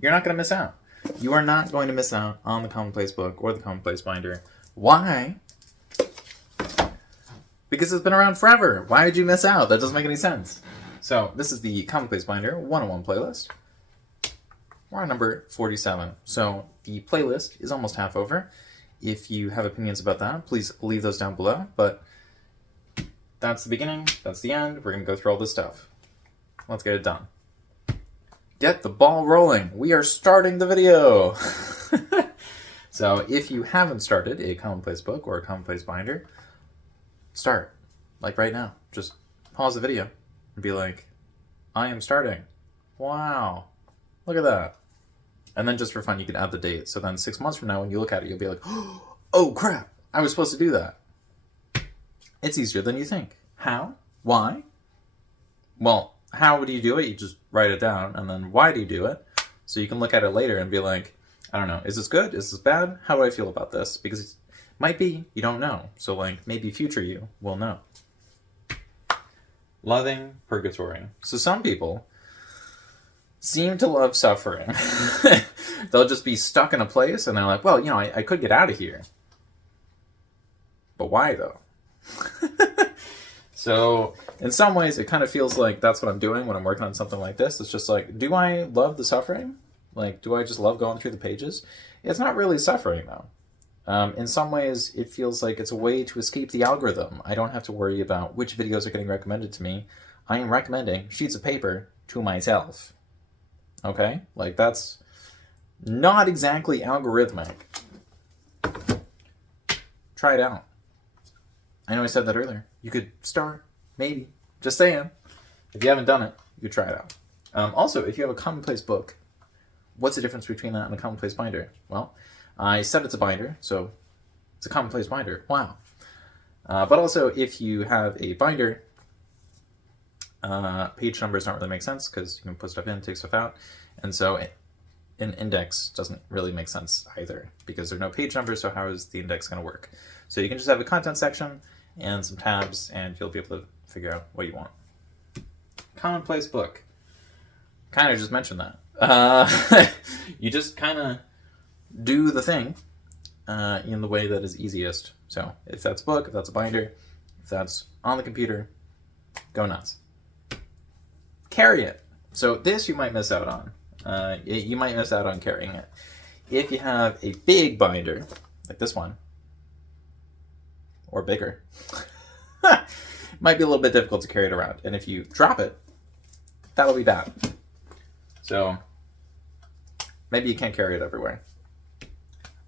You're not going to miss out. You are not going to miss out on the Commonplace Book or the Commonplace Binder. Why? Because it's been around forever. Why would you miss out? That doesn't make any sense. So this is the Commonplace Binder 101 playlist. We're on number 47. So the playlist is almost half over. If you have opinions about that, please leave those down below. But that's the beginning. That's the end. We're going to go through all this stuff. Let's get it done. Get the ball rolling. We are starting the video. So if you haven't started a Commonplace Book or a Commonplace Binder, start. Like right now. Just pause the video and be like, I am starting. Wow. Look at that. And then just for fun, you can add the date. So then 6 months from now, when you look at it, you'll be like, oh crap, I was supposed to do that. It's easier than you think. How? Why? Well, how do you do it? You just write it down. And then why do you do it? So you can look at it later and be like, I don't know, is this good? Is this bad? How do I feel about this? Because it might be, you don't know. So like maybe future you will know. Loving Purgatory. So some people seem to love suffering. They'll just be stuck in a place and they're like, well, you know, I could get out of here. But why though? So in some ways it kind of feels like that's what I'm doing when I'm working on something like this. It's just like, do I love the suffering? Like, do I just love going through the pages? It's not really suffering though. In some ways it feels like it's a way to escape the algorithm. I don't have to worry about which videos are getting recommended to me. I am recommending sheets of paper to myself. Okay? Like, that's not exactly algorithmic. Try it out. I know I said that earlier. You could start, maybe. Just saying. If you haven't done it, you could try it out. Also, if you have a Commonplace Book, what's the difference between that and a Commonplace Binder? Well, I said it's a binder, so it's a Commonplace Binder. Wow. But also, if you have a binder, page numbers don't really make sense because you can put stuff in, take stuff out. And so an index doesn't really make sense either because there are no page numbers, so how is the index going to work? So you can just have a content section and some tabs and you'll be able to figure out what you want. Commonplace Book. Kind of just mentioned that. You just kind of do the thing in the way that is easiest. So if that's a book, if that's a binder, if that's on the computer, go nuts. Carry it. So this you might miss out on. You might miss out on carrying it. If you have a big binder, like this one, or bigger, it might be a little bit difficult to carry it around. And if you drop it, that'll be bad. So maybe you can't carry it everywhere.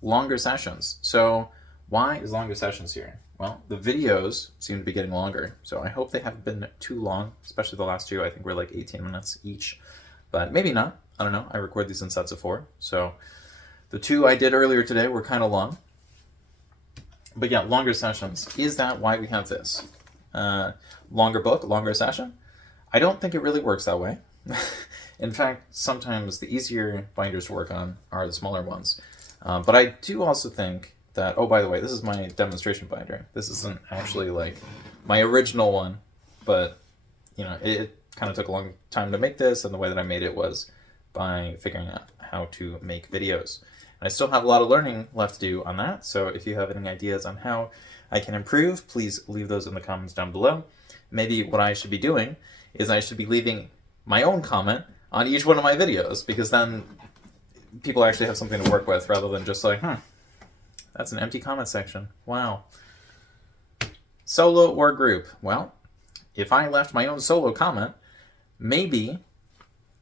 Longer sessions. So why is longer sessions here? Well, the videos seem to be getting longer, so I hope they haven't been too long, especially the last two. I think we're like 18 minutes each, but maybe not. I don't know. I record these in sets of 4, so the 2 I did earlier today were kind of long. But yeah, longer sessions. Is that why we have this? Longer book, longer session? I don't think it really works that way. In fact, sometimes the easier binders to work on are the smaller ones. But I do also think that, oh, by the way, this is my demonstration binder. This isn't actually like my original one, but you know, it kind of took a long time to make this, and the way that I made it was by figuring out how to make videos. And I still have a lot of learning left to do on that, so if you have any ideas on how I can improve, please leave those in the comments down below. Maybe what I should be doing is I should be leaving my own comment on each one of my videos, because then people actually have something to work with rather than just like, that's an empty comment section. Wow. Solo or group? Well, if I left my own solo comment, maybe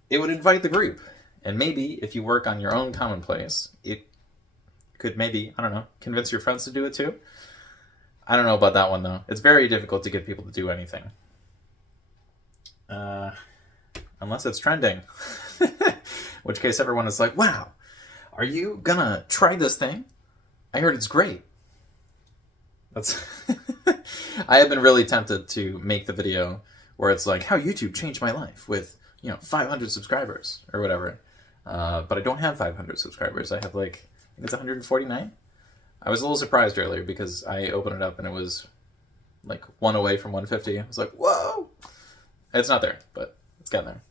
it would invite the group. And maybe if you work on your own commonplace, it could maybe, I don't know, convince your friends to do it too. I don't know about that one though. It's very difficult to get people to do anything. Unless it's trending. In which case everyone is like, wow, are you gonna try this thing? I heard it's great. That's I have been really tempted to make the video where it's like how YouTube changed my life with, 500 subscribers or whatever. But I don't have 500 subscribers. I have I think it's 149. I was a little surprised earlier because I opened it up and it was like 1 away from 150. I was like, whoa! It's not there, but it's getting there.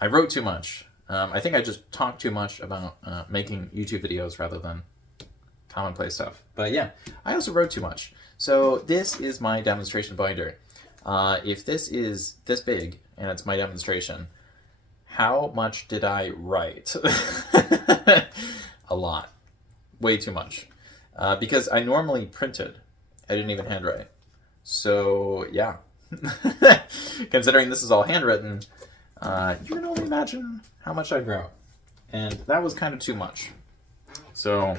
I wrote too much. I think I just talked too much about making YouTube videos rather than commonplace stuff. But yeah, I also wrote too much. So this is my demonstration binder. If this is this big and it's my demonstration, how much did I write? A lot. Way too much. Because I normally printed. I didn't even handwrite. So yeah. Considering this is all handwritten, you can only imagine how much I wrote. And that was kind of too much. So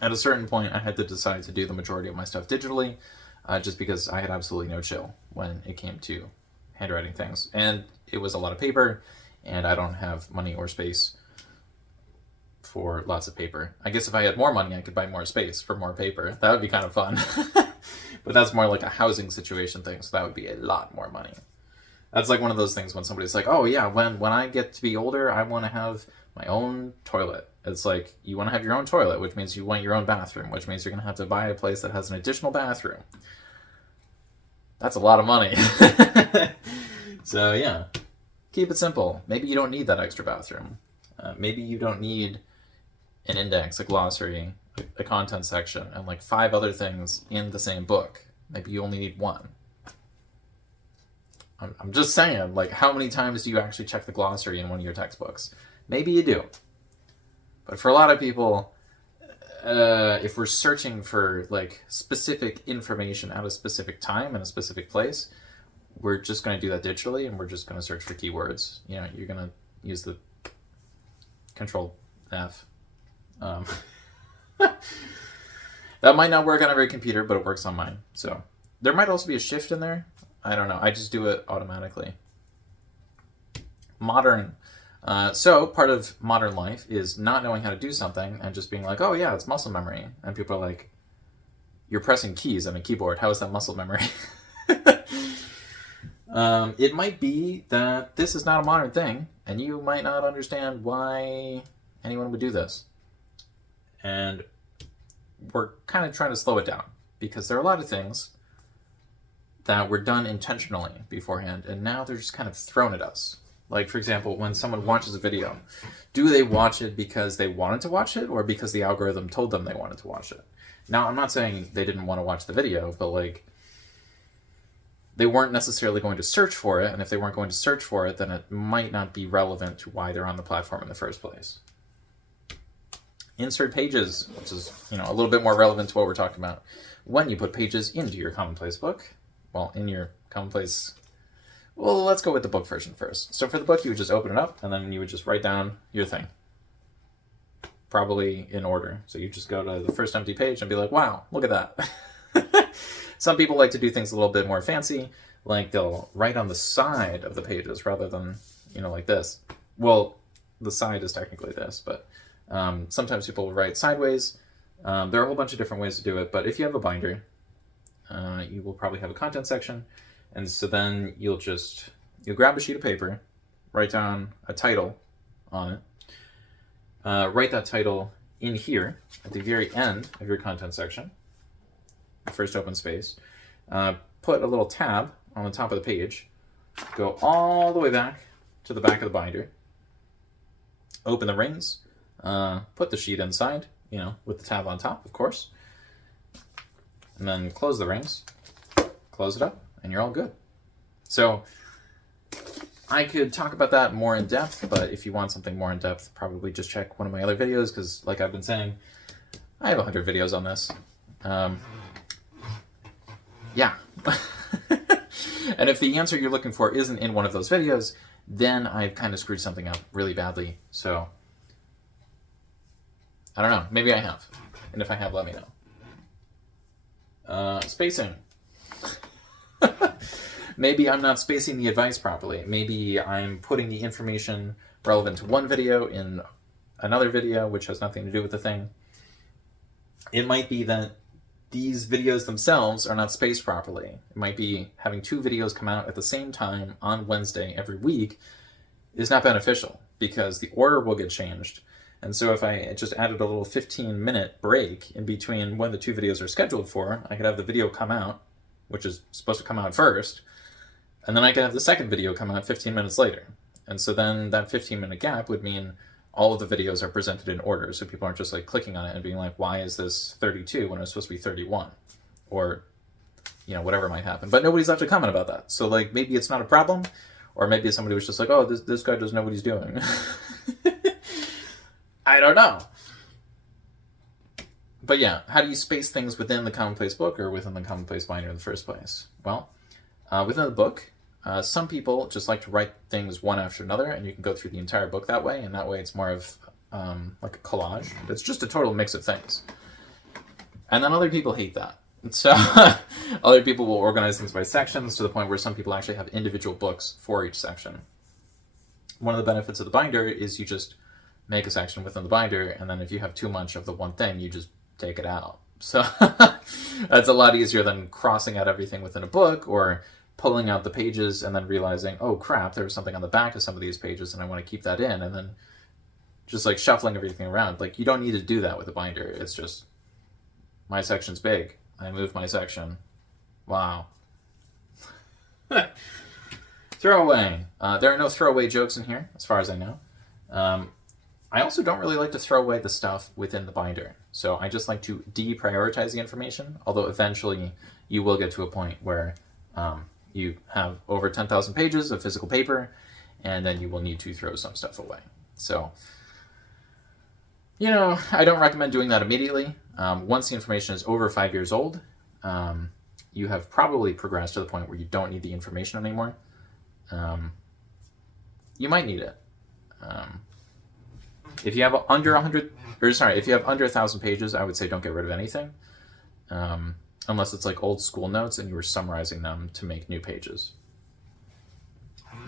at a certain point, I had to decide to do the majority of my stuff digitally, just because I had absolutely no chill when it came to handwriting things. And it was a lot of paper, and I don't have money or space for lots of paper. I guess if I had more money, I could buy more space for more paper. That would be kind of fun. But that's more like a housing situation thing, so that would be a lot more money. That's like one of those things when somebody's like, oh yeah, when I get to be older, I want to have my own toilet. It's like, you want to have your own toilet, which means you want your own bathroom, which means you're going to have to buy a place that has an additional bathroom. That's a lot of money. So yeah, keep it simple. Maybe you don't need that extra bathroom. Maybe you don't need an index, a glossary, a content section, and like 5 other things in the same book. Maybe you only need 1. I'm just saying, like, how many times do you actually check the glossary in one of your textbooks? Maybe you do. But for a lot of people, if we're searching for like specific information at a specific time in a specific place, we're just going to do that digitally, and we're just going to search for keywords. You know, you're going to use the Control F. That might not work on every computer, but it works on mine. So there might also be a shift in there. I don't know. I just do it automatically. Modern. So part of modern life is not knowing how to do something and just being like, oh yeah, it's muscle memory. And people are like, you're pressing keys on a keyboard. How is that muscle memory? It might be that this is not a modern thing, and you might not understand why anyone would do this. And we're kind of trying to slow it down, because there are a lot of things that were done intentionally beforehand, and now they're just kind of thrown at us. Like, for example, when someone watches a video, do they watch it because they wanted to watch it, or because the algorithm told them they wanted to watch it? Now, I'm not saying they didn't want to watch the video, but like, they weren't necessarily going to search for it, and if they weren't going to search for it, then it might not be relevant to why they're on the platform in the first place. Insert pages, which is, you know, a little bit more relevant to what we're talking about. When you put pages into your Commonplace book, well, in your Commonplace, well, let's go with the book version first. So for the book, you would just open it up, and then you would just write down your thing. Probably in order. So you just go to the first empty page and be like, wow, look at that. Some people like to do things a little bit more fancy, like they'll write on the side of the pages rather than, you know, like this. Well, the side is technically this, but sometimes people will write sideways. There are a whole bunch of different ways to do it, but if you have a binder, you will probably have a content section, and so then you'll grab a sheet of paper, write down a title on it, write that title in here at the very end of your content section, first open space, put a little tab on the top of the page, go all the way back to the back of the binder, open the rings, put the sheet inside, you know, with the tab on top, of course, and then close the rings, close it up, and you're all good. So I could talk about that more in depth, but if you want something more in depth, probably just check one of my other videos, because like I've been saying, I have 100 videos on this. Yeah. And if the answer you're looking for isn't in one of those videos, then I've kind of screwed something up really badly. So I don't know. Maybe I have. And if I have, let me know. Spacing. Maybe I'm not spacing the advice properly. Maybe I'm putting the information relevant to one video in another video, which has nothing to do with the thing. It might be that these videos themselves are not spaced properly. It might be having 2 videos come out at the same time on Wednesday every week is not beneficial, because the order will get changed. And so if I just added a little 15-minute break in between when the 2 videos are scheduled for, I could have the video come out, which is supposed to come out first, and then I could have the second video come out 15 minutes later. And so then that 15-minute gap would mean all of the videos are presented in order, so people aren't just like clicking on it and being like, why is this 32 when it's supposed to be 31? Or, you know, whatever might happen. But nobody's left a comment about that. So like maybe it's not a problem, or maybe somebody was just like, oh, this guy doesn't know what he's doing. I don't know. But yeah, how do you space things within the Commonplace book or within the Commonplace binder in the first place? Well, within the book, some people just like to write things one after another, and you can go through the entire book that way, and that way it's more of like a collage. It's just a total mix of things. And then other people hate that. So other people will organize things by sections to the point where some people actually have individual books for each section. One of the benefits of the binder is you just make a section within the binder, and then if you have too much of the one thing, you just take it out. So that's a lot easier than crossing out everything within a book, or pulling out the pages and then realizing, oh crap, there was something on the back of some of these pages and I want to keep that in, and then just like shuffling everything around. Like, you don't need to do that with a binder. It's just, my section's big, I move my section. Wow. Throwaway. There are no throwaway jokes in here, as far as I know. I also don't really like to throw away the stuff within the binder. So I just like to deprioritize the information, although eventually you will get to a point where you have over 10,000 pages of physical paper, and then you will need to throw some stuff away. So, you know, I don't recommend doing that immediately. Once the information is over 5 years old, you have probably progressed to the point where you don't need the information anymore. You might need it. If you have under 1,000 pages, I would say don't get rid of anything. Unless it's like old school notes and you were summarizing them to make new pages.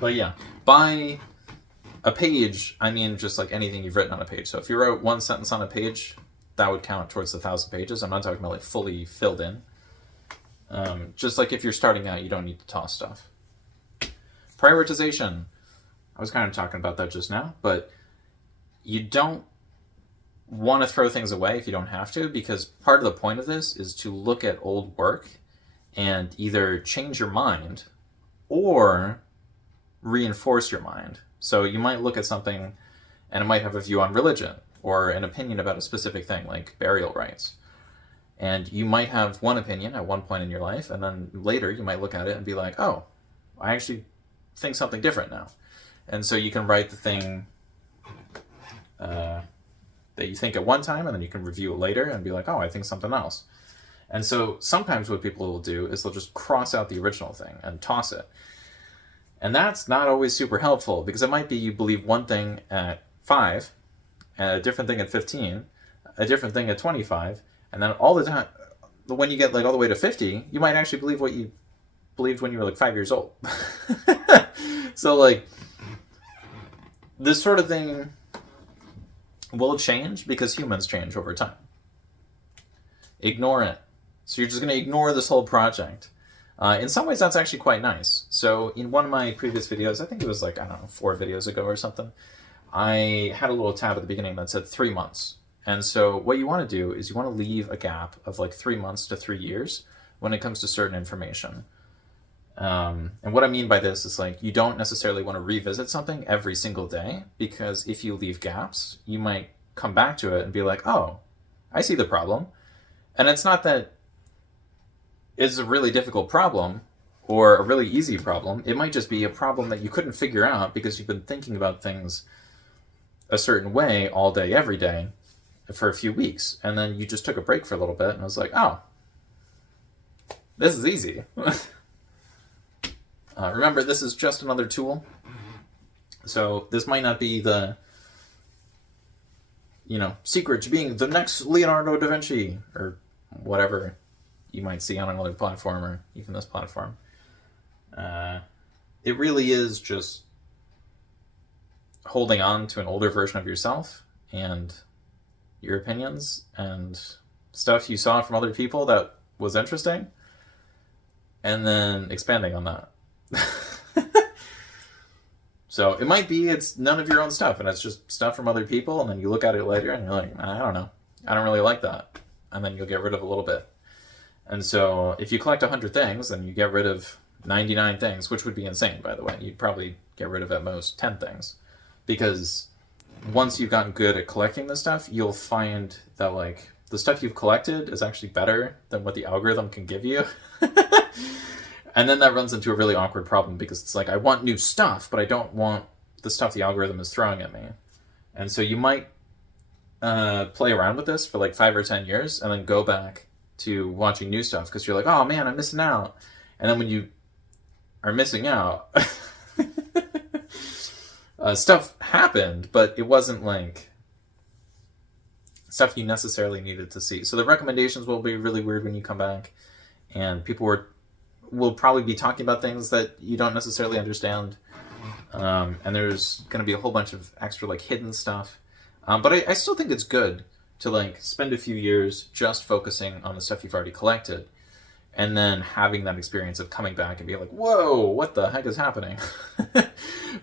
But yeah, by a page, I mean just like anything you've written on a page. So if you wrote one sentence on a page, that would count towards the 1,000 pages. I'm not talking about like fully filled in. Just like if you're starting out, you don't need to toss stuff. Prioritization. I was kind of talking about that just now, but you don't want to throw things away if you don't have to, because part of the point of this is to look at old work and either change your mind or reinforce your mind. So you might look at something and it might have a view on religion or an opinion about a specific thing, like burial rites. And you might have one opinion at one point in your life, and then later you might look at it and be like, oh, I actually think something different now. And so you can write the thing that you think at one time, and then you can review it later and be like, oh, I think something else. And so sometimes what people will do is they'll just cross out the original thing and toss it. And that's not always super helpful, because it might be you believe one thing at 5, a different thing at 15, a different thing at 25, and then all the time, when you get like all the way to 50, you might actually believe what you believed when you were like 5 years old. So like, this sort of thing will change because humans change over time. Ignore it. So you're just going to ignore this whole project. In some ways, that's actually quite nice. So in one of my previous videos, I think it was like, I don't know, 4 videos ago or something, I had a little tab at the beginning that said 3 months. And so what you want to do is you want to leave a gap of like 3 months to 3 years when it comes to certain information. And what I mean by this is like, you don't necessarily want to revisit something every single day, because if you leave gaps, you might come back to it and be like, oh, I see the problem. And it's not that it's a really difficult problem or a really easy problem. It might just be a problem that you couldn't figure out because you've been thinking about things a certain way all day, every day for a few weeks. And then you just took a break for a little bit and was like, oh, this is easy. Remember, this is just another tool. So this might not be the, secret to being the next Leonardo da Vinci or whatever you might see on another platform or even this platform. It really is just holding on to an older version of yourself and your opinions and stuff you saw from other people that was interesting, and then expanding on that. So it might be it's none of your own stuff and it's just stuff from other people, and then you look at it later and you're like, I don't know, I don't really like that, and then you'll get rid of a little bit. And so if you collect 100 things and you get rid of 99 things, which would be insane, by the way, you'd probably get rid of at most 10 things. Because once you've gotten good at collecting this stuff, you'll find that like the stuff you've collected is actually better than what the algorithm can give you. And then that runs into a really awkward problem because it's like, I want new stuff, but I don't want the stuff the algorithm is throwing at me. And so you might play around with this for like 5 or 10 years and then go back to watching new stuff because you're like, oh man, I'm missing out. And then when you are missing out, stuff happened, but it wasn't like stuff you necessarily needed to see. So the recommendations will be really weird when you come back, and people will probably be talking about things that you don't necessarily understand. And there's going to be a whole bunch of extra like hidden stuff. But I still think it's good to like spend a few years just focusing on the stuff you've already collected, and then having that experience of coming back and being like, whoa, what the heck is happening?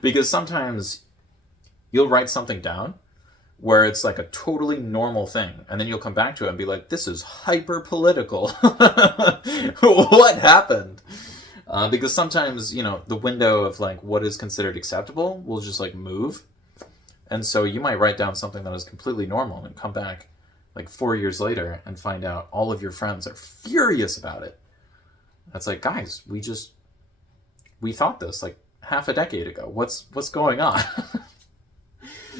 Because sometimes you'll write something down where it's like a totally normal thing, and then you'll come back to it and be like, this is hyper political. What happened? Because sometimes, you know, the window of like what is considered acceptable will just like move. And so you might write down something that is completely normal and come back like 4 years later and find out all of your friends are furious about it. That's like, guys, we thought this like half a decade ago. What's going on?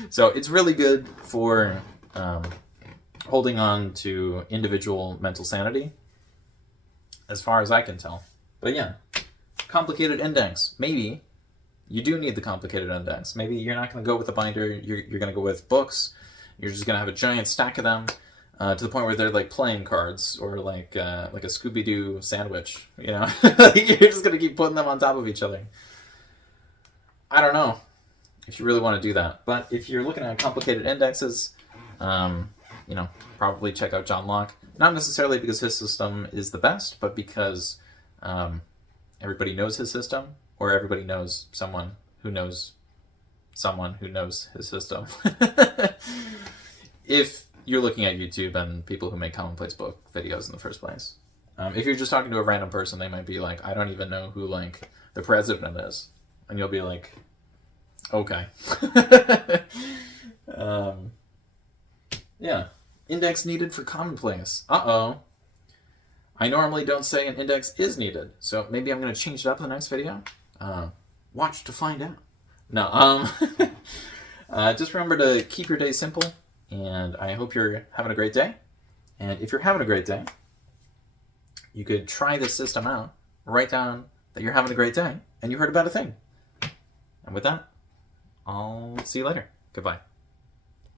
So it's really good for holding on to individual mental sanity, as far as I can tell. But yeah, complicated index. Maybe you do need the complicated index. Maybe you're not going to go with a binder. You're going to go with books. You're just going to have a giant stack of them to the point where they're like playing cards or like a Scooby-Doo sandwich. You know, you're just going to keep putting them on top of each other. I don't know if you really want to do that. But if you're looking at complicated indexes, you know, probably check out John Locke. Not necessarily because his system is the best, but because everybody knows his system, or everybody knows someone who knows his system. If you're looking at YouTube and people who make Commonplace Book videos in the first place. If you're just talking to a random person, they might be like, I don't even know who like the president is. And you'll be like, okay. Yeah. Index needed for Commonplace. Uh-oh. I normally don't say an index is needed, so maybe I'm going to change it up in the next video. Watch to find out. No, just remember to keep your day simple, and I hope you're having a great day. And if you're having a great day, you could try this system out, write down that you're having a great day, and you heard about a thing. And with that, I'll see you later. Goodbye.